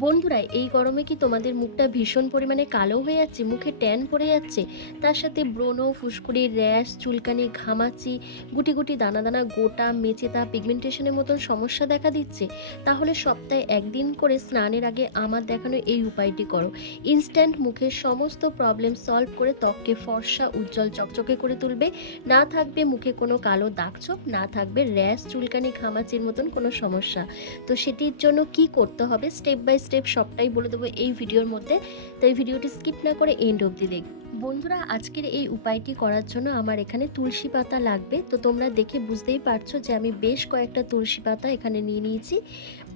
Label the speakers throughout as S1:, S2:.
S1: বন্ধুরা, এই গরমে কি তোমাদের মুখটা ভীষণ পরিমাণে কালো হয়ে যাচ্ছে? মুখে ট্যান পড়ে যাচ্ছে? তার সাথে ব্রণ, ফুসকুড়ি, র্যাশ, চুলকানি, ঘামাচি, গুটি গুটি দানা দানা, গোটা মেচেতা পিগমেন্টেশনের মতন সমস্যা দেখা দিচ্ছে। তাহলে সপ্তাহে একদিন করে স্নানের আগে আমার দেখানো এই উপায়টি করো। ইনস্ট্যান্ট মুখের সমস্ত প্রবলেম সলভ করে ত্বককে ফর্সা, উজ্জ্বল, চকচকে করে তুলবে। না থাকবে মুখে কোনো কালো দাগছোপ, না থাকবে র্যাশ, চুলকানি, ঘামাচির মতন কোনো সমস্যা। তো সেটির জন্য কি করতে হবে? স্টেপ বাই স্টেপ সবটাই বলে দেবো এই ভিডিওর মধ্যে। তো এই ভিডিওটি স্কিপ না করে এন্ড অবধি দেখ বন্ধুরা, আজকের এই উপায়টি করার জন্য আমার এখানে তুলসী পাতা লাগবে। তো তোমরা দেখে বুঝতেই পারছ যে আমি বেশ কয়েকটা তুলসী পাতা এখানে নিয়ে নিয়েছি।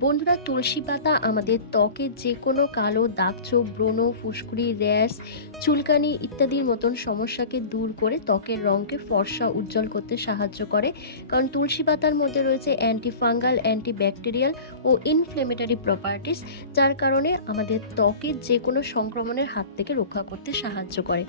S1: বন্ধুরা, তুলসী পাতা আমাদের ত্বকে যে কোনো কালো দাগছোপ ব্রণ, ফুসকুড়ি, র্যাশ, চুলকানি ইত্যাদির মতন সমস্যাকে দূর করে ত্বকের রঙকে ফর্সা, উজ্জ্বল করতে সাহায্য করে। কারণ তুলসী পাতার মধ্যে রয়েছে অ্যান্টিফাঙ্গাল অ্যান্টিব্যাকটেরিয়াল ও ইনফ্লেমেটারি প্রপার্টিস যার কারণে আমাদের ত্বকের যে কোনো সংক্রমণের হাত থেকে রক্ষা করতে সাহায্য করে।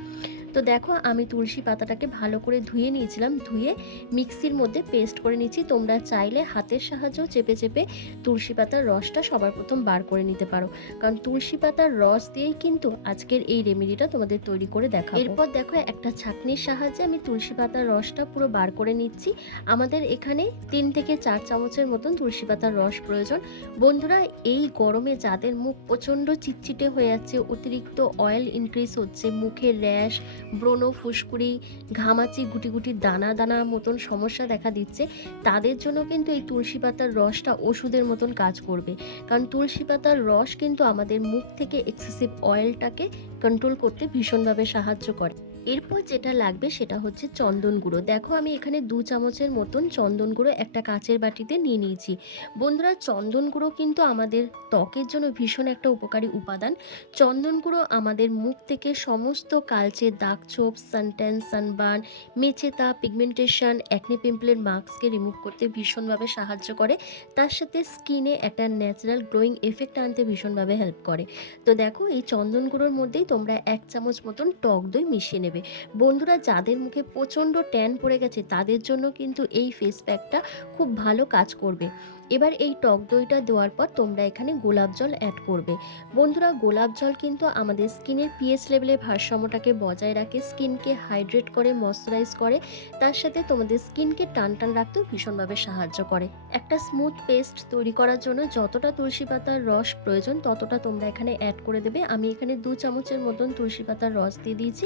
S1: তো দেখো, আমি তুলসী পাতাটাকে ভালো করে ধুয়ে নিয়েছিলাম। ধুয়ে মিক্সির মধ্যে পেস্ট করে নিচ্ছি। তোমরা চাইলে হাতের সাহায্যেও চেপে চেপে তুলসী পাতার রসটা সবার প্রথম বার করে নিতে পারো। কারণ তুলসী পাতার রস দিয়েই কিন্তু আজকের এই রেমেডিটা তোমাদের তৈরি করে দেখা এরপর দেখো, একটা ছাঁকনির সাহায্যে আমি তুলসী পাতার রসটা পুরো বার করে নিচ্ছি। আমাদের এখানে তিন থেকে চার চামচের মতন তুলসী পাতার রস প্রয়োজন। বন্ধুরা, এই গরমে যাদের মুখ প্রচণ্ড চিটচিটে হয়ে যাচ্ছে অতিরিক্ত অয়েল ইনক্রিজ হচ্ছে, মুখের র্যাশ ব্রণ ফুসকুড়ি, ঘামাচি গুটি গুটি দানা দানা মতন সমস্যা দেখা দিচ্ছে। তাদের জন্য কিন্তু এই তুলসী পাতার রসটা ওষুধের মতন কাজ করবে। কারণ তুলসী পাতার রস কিন্তু আমাদের মুখ থেকে এক্সেসিভ অয়েলটাকে কন্ট্রোল করতে ভীষণভাবে সাহায্য করে। এরপর যেটা লাগবে সেটা হচ্ছে চন্দন গুঁড়ো। দেখো আমি এখানে দু চামচের মতন চন্দন গুঁড়ো একটা কাঁচের বাটিতে নিয়ে নিয়েছি। বন্ধুরা, চন্দন গুঁড়ো কিন্তু আমাদের ত্বকের জন্য ভীষণ একটা উপকারী উপাদান। চন্দন গুঁড়ো আমাদের মুখ থেকে সমস্ত কালচে দাগ ছোপ সানট্যান সানবার্ন মেচেতা পিগমেন্টেশন অ্যাকনে পিম্পলের মাস্ককে রিমুভ করতে ভীষণভাবে সাহায্য করে। তার সাথে স্কিনে একটা ন্যাচারাল গ্লোয়িং এফেক্ট আনতে ভীষণভাবে হেল্প করে। তো দেখো, এই চন্দন গুঁড়োর মধ্যেই তোমরা এক চামচ মতন টক দই মিশিয়ে নেবে। বন্ধুরা, যাদের মুখে প্রচণ্ড ট্যান পড়ে গেছে, তাদের জন্য কিন্তু এই ফেস প্যাকটা খুব ভালো কাজ করবে। এবার এই টক দইটা দেওয়ার পর তোমরা এখানে গোলাপ জল অ্যাড করবে। বন্ধুরা, গোলাপ জল কিন্তু আমাদের স্কিনের পিএইচ লেভেলের ভারসাম্যটাকে বজায় রাখে স্কিনকে হাইড্রেট করে ময়শ্চারাইজ করে, তার সাথে তোমাদের স্কিনকে টান টান রাখতেও ভীষণভাবে সাহায্য করে। একটা স্মুথ পেস্ট তৈরি করার জন্য যতটা তুলসী পাতার রস প্রয়োজন, ততটা তোমরা এখানে অ্যাড করে দেবে। আমি এখানে দু চামচের মতন তুলসী পাতার রস দিয়ে দিয়েছি।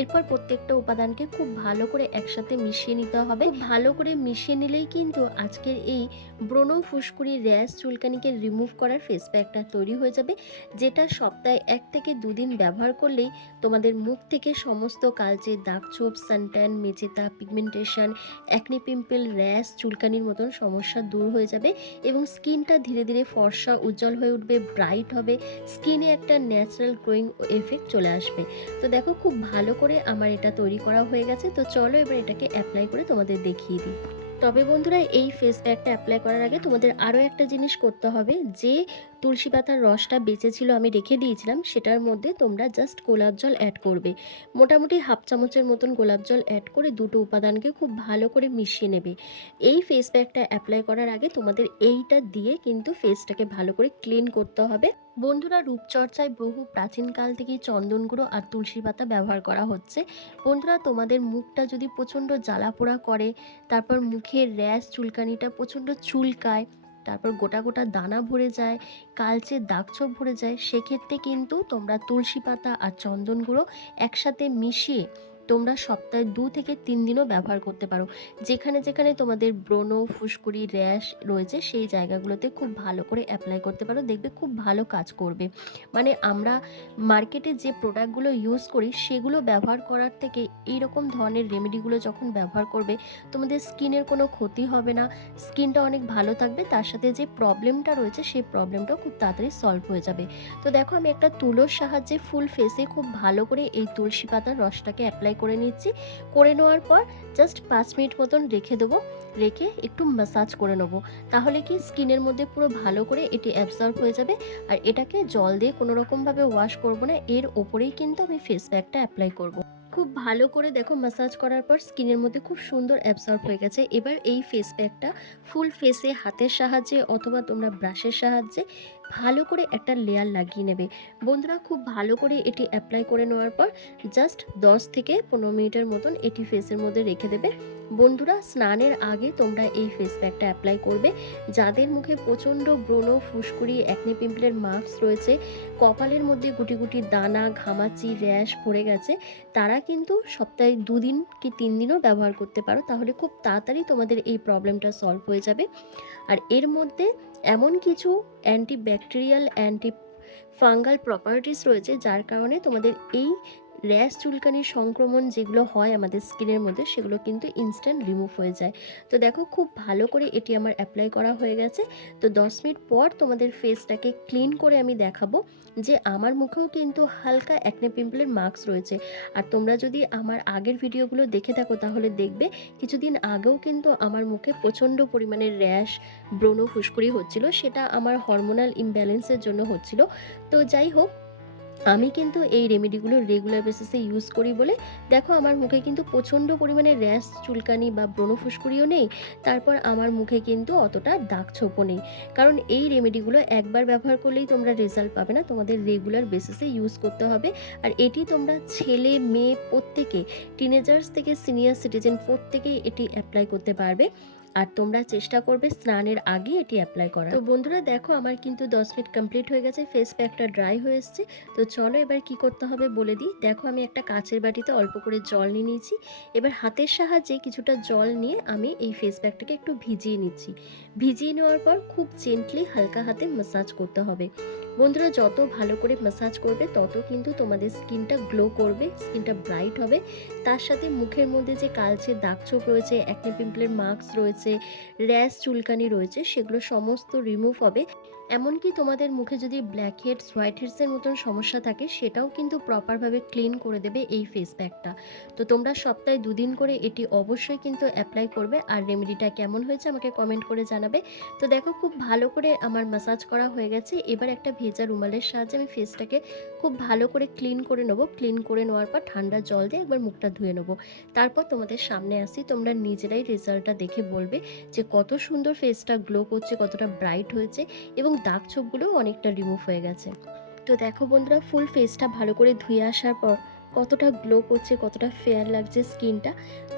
S1: এরপর প্রত্যেকটা উপাদানকে খুব ভালো করে একসাথে মিশিয়ে নিতে হবে। ভালো করে মিশিয়ে নিলেই কিন্তু আজকের এই ব্রণ ফুসকুড়ি র্যাশ চুলকানিকে রিমুভ করার ফেস প্যাকটা তৈরি হয়ে যাবে, যেটা সপ্তাহে এক থেকে দুদিন ব্যবহার করলেই তোমাদের মুখ থেকে সমস্ত কালচে দাগ ছোপ, সানট্যান, মেচেতা, পিগমেন্টেশন অ্যাকনি পিম্পল, র্যাশ চুলকানির মতন সমস্যা দূর হয়ে যাবে এবং স্কিনটা ধীরে ধীরে ফর্সা, উজ্জ্বল হয়ে উঠবে, ব্রাইট হবে, স্কিনে একটা ন্যাচারাল গ্রোয়িং এফেক্ট চলে আসবে। তো দেখো খুব ভালো করে আমার এটা তৈরি করা হয়ে গেছে। তো চলো এবার এটাকে অ্যাপ্লাই করে তোমাদের দেখিয়ে দিই। তবে বন্ধুরা, এই ফেস প্যাকটা অ্যাপ্লাই করার আগে তোমাদের আরও একটা জিনিস করতে হবে যে তুলসী পাতার রসটা বেঁচে ছিল আমি রেখে দিয়েছিলাম, সেটার মধ্যে তোমরা জাস্ট গোলাপ জল অ্যাড করবে। মোটামুটি হাফ চামচের মতন গোলাপ জল অ্যাড করে দুটো উপাদানকে খুব ভালো করে মিশিয়ে নেবে। এই ফেস প্যাকটা অ্যাপ্লাই করার আগে তোমাদের এইটা দিয়ে কিন্তু ফেসটাকে ভালো করে ক্লিন করতে হবে। বন্ধুরা, রূপচর্চায় বহু প্রাচীনকাল থেকেই চন্দন গুঁড়ো আর তুলসী পাতা ব্যবহার করা হচ্ছে। বন্ধুরা, তোমাদের মুখটা যদি প্রচণ্ড জ্বালা পোড়া করে, তারপর মুখের র্যাশ চুলকানিটা প্রচণ্ড চুলকায় তারপর গোটা গোটা দানা ভরে যায়, কালচে দাগছোপ ভরে যায়, সেক্ষেত্রে কিন্তু তোমরা তুলসী পাতা আর চন্দন গুঁড়ো একসাথে মিশিয়ে তোমরা সপ্তাহে দু থেকে তিন দিনও ব্যবহার করতে পারো। যেখানে যেখানে তোমাদের ব্রণ, ফুসকুড়ি, র্যাশ রয়েছে, সেই জায়গাগুলোতে খুব ভালো করে অ্যাপ্লাই করতে পারো। দেখবে খুব ভালো কাজ করবে। মানে আমরা মার্কেটে যে প্রোডাক্টগুলো ইউজ করি, সেগুলো ব্যবহার করার থেকে এইরকম ধরনের রেমেডিগুলো যখন ব্যবহার করবে, তোমাদের স্কিনের কোনো ক্ষতি হবে না। স্কিনটা অনেক ভালো থাকবে, তার সাথে যে প্রবলেমটা রয়েছে, সেই প্রবলেমটাও খুব তাড়াতাড়ি সলভ হয়ে যাবে। তো দেখো, আমি একটা তুলোর সাহায্যে ফুল ফেসে খুব ভালো করে এই তুলসী পাতার রসটাকে অ্যাপ্লাই করে নিচ্ছি। করে নেওয়ার পর জাস্ট পাঁচ মিনিট মতন রেখে দেবো। রেখে একটু ম্যাসাজ করে নেব। তাহলে কি স্কিনের মধ্যে পুরো ভালো করে এটি অ্যাবজর্ব হয়ে যাবে। আর এটাকে জল দিয়ে কোনো রকমভাবে ওয়াশ করব না। এর ওপরেই কিন্তু আমি ফেস প্যাকটা অ্যাপ্লাই করব। খুব ভালো করে দেখো ম্যাসাজ করার পর স্কিনের মধ্যে খুব সুন্দর অ্যাবসর্ব হয়ে গেছে। এবার এই ফেস প্যাকটা ফুল ফেসে হাতের সাহায্যে অথবা তোমরা ব্রাশের সাহায্যে ভালো করে একটা লেয়ার লাগিয়ে নেবে। বন্ধুরা খুব ভালো করে এটি অ্যাপ্লাই করে নেওয়ার পর জাস্ট 10 থেকে পনেরো মিনিটের মতন এটি ফেসের মধ্যে রেখে দেবে। বন্ধুরা, স্নানের আগে তোমরা এই ফেস প্যাকটা অ্যাপ্লাই করবে। যাদের মুখে প্রচণ্ড ব্রণ, ফুসকুড়ি অ্যাকনে পিম্পলের মার্কস রয়েছে, কপালের মধ্যে গুটি গুটি দানা, ঘামাচি র্যাশ পড়ে গেছে, তারা কিন্তু সপ্তাহে দুদিন কি তিন দিনও ব্যবহার করতে পারো। তাহলে খুব তাড়াতাড়ি তোমাদের এই প্রবলেমটা সলভ হয়ে যাবে। আর এর মধ্যে এমন কিছু anti bacterial anti fungal properties রয়েছে, যার কারণে তোমাদের এই র্যাশ চুলকানির সংক্রমণ যেগুলো হয় আমাদের স্কিনের মধ্যে, সেগুলো কিন্তু ইনস্ট্যান্ট রিমুভ হয়ে যায়। তো দেখো খুব ভালো করে এটি আমার অ্যাপ্লাই করা হয়ে গেছে। তো দশ মিনিট পর তোমাদের ফেসটাকে ক্লিন করে আমি দেখাবো যে আমার মুখেও কিন্তু হালকা অ্যাকনে পিম্পলের মার্কস রয়েছে। আর তোমরা যদি আমার আগের ভিডিওগুলো দেখে থাকো, তাহলে দেখবে কিছুদিন আগেও কিন্তু আমার মুখে প্রচণ্ড পরিমাণে র্যাশ, ব্রণ ফুসকুড়ি হচ্ছিল। সেটা আমার হরমোনাল ইমব্যালেন্সের জন্য হচ্ছিল। তো যাই হোক আমি কিন্তু এই রেমেডিগুলো রেগুলার বেসিসে ইউজ করি বলে, দেখো আমার মুখে কিন্তু প্রচণ্ড পরিমাণে র্যাশ, চুলকানি বা ব্রণ ফুসকুড়িও নেই, তারপর আমার মুখে কিন্তু অতটা দাগ ছোপও নেই। কারণ এই রেমেডিগুলো একবার ব্যবহার করলেই তোমরা রেজাল্ট পাবে না, তোমাদের রেগুলার বেসিসে ইউজ করতে হবে। আর এটি তোমরা ছেলে, মেয়ে প্রত্যেকে টিনেজার্স থেকে সিনিয়র সিটিজেন প্রত্যেকেই এটি অ্যাপ্লাই করতে পারবে। আর তোমরা চেষ্টা করবে স্নানের আগে এটি অ্যাপ্লাই করা তো বন্ধুরা দেখো আমার কিন্তু দশ মিনিট কমপ্লিট হয়ে গেছে ফেস প্যাকটা ড্রাই হয়ে এসছে। তো চলো এবার কি করতে হবে বলে দিই। দেখো আমি একটা কাঁচের বাটিতে অল্প করে জল নিয়ে নিয়েছি। এবার হাতের সাহায্যে কিছুটা জল নিয়ে আমি এই ফেস প্যাকটাকে একটু ভিজিয়ে নিচ্ছি। ভিজিয়ে নেওয়ার পর খুব জেন্টলি হালকা হাতে ম্যাসাজ করতে হবে। বন্ধুরা, যত ভালো করে ম্যাসাজ করবে, তত কিন্তু তোমাদের স্কিনটা গ্লো করবে স্কিনটা ব্রাইট হবে। তার সাথে মুখের মধ্যে যে কালচে দাগছোপ রয়েছে অ্যাকনে পিম্পলের মার্কস রয়েছে র্যাশ চুলকানি রয়েছে, সেগুলো সমস্ত রিমুভ হবে। এমনকি তোমাদের মুখে যদি ব্ল্যাক হেডস হোয়াইট হেডসের মতন সমস্যা থাকে, সেটাও কিন্তু প্রপারভাবে ক্লিন করে দেবে এই ফেস প্যাকটা তো তোমরা সপ্তাহে দুদিন করে এটি অবশ্যই কিন্তু অ্যাপ্লাই করবে। আর রেমেডিটা কেমন হয়েছে আমাকে কমেন্ট করে জানাবে। তো দেখো, খুব ভালো করে আমার ম্যাসাজ করা হয়ে গেছে। এবার একটা ভেজা রুমালের সাহায্যে আমি ফেসটাকে খুব ভালো করে ক্লিন করে নেব। ক্লিন করে নেওয়ার পর ঠান্ডা জল দিয়ে একবার মুখটা ধুয়ে নেব। তারপর তোমাদের সামনে আসি, তোমরা নিজেরাই রেজাল্টটা দেখে বলবে যে কত সুন্দর ফেসটা গ্লো করছে, কতটা ব্রাইট হয়েছে এবং দাগ ছোপগুলোও অনেকটা রিমুভ হয়ে গেছে। তো দেখো বন্ধুরা ফুল ফেসটা ভালো করে ধুয়ে আসার পর কতটা গ্লো করছে, কতটা ফেয়ার লাগছে স্কিনটা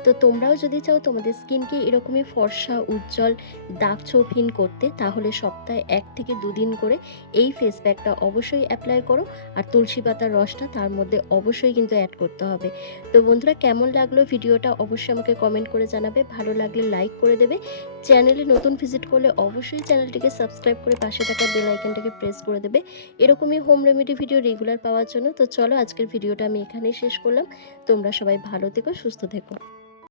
S1: তো তোমরাও যদি চাও তোমাদের স্কিনকে এরকমই ফর্সা, উজ্জ্বল দাগ ছোপহীন করতে, তাহলে সপ্তাহে এক থেকে দুদিন করে এই ফেস প্যাকটা অবশ্যই অ্যাপ্লাই করো। আর তুলসী পাতার রসটা তার মধ্যে অবশ্যই কিন্তু অ্যাড করতে হবে। তো বন্ধুরা, কেমন লাগল ভিডিওটা অবশ্যই আমাকে কমেন্ট করে জানাবে। ভালো লাগলে লাইক করে দেবে। চ্যানেলে নতুন ভিজিট করলে অবশ্যই চ্যানেলটিকে সাবস্ক্রাইব করে পাশে থাকা বেল আইকনটাকে প্রেস করে দেবে। এরকমই হোম রেমেডি ভিডিও রেগুলার পাওয়ার জন্য। তো চলো আজকের ভিডিওটা আমি এখানেই শেষ করলাম। তোমরা সবাই ভালো থেকো সুস্থ থেকো।